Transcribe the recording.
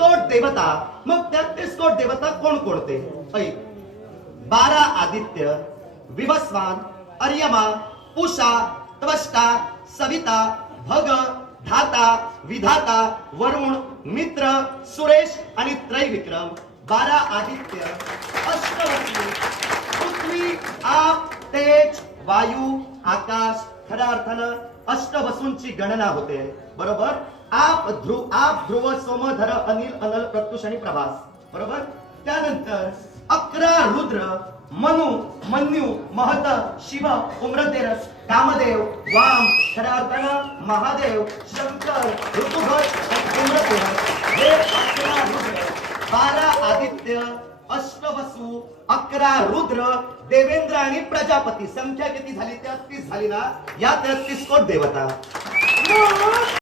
Coat देवता. मग त्या 33 कोट देवता कोण कोणते? ऐक. 12 आदित्य, विवस्वान, अर्यमा, पुषा, त्वष्टा, सविता, भग, धाता, विधाता, वरुण, मित्र, सुरेश आणि त्रैविक्रम. 12 आदित्य, अष्टवसू, पृथ्वी, आप, तेज, वायू, आकाश. खऱ्या अर्थानं अष्टवसूंची गणना होते. बरोबर. आप, ध्रुव, सोम, धर, अनिल, अनल, प्रत्युष आणि प्रभास. बरोबर. त्यानंतर 11 रुद्र, मनु, मन्यू, महत, शिव, उम्रतेरस, कामदेव, वाम. खऱ्या अर्थानं महादेव, शंकर, ऋतुभट, उम्रतेरस. हे 11 रुद्र, 12 आदित्य, अष्टवसू, 11 रुद्र, देवेंद्र आणि प्रजापती. संख्या किती झाली? 33 झाली ना. या 33 कोट देवता. मग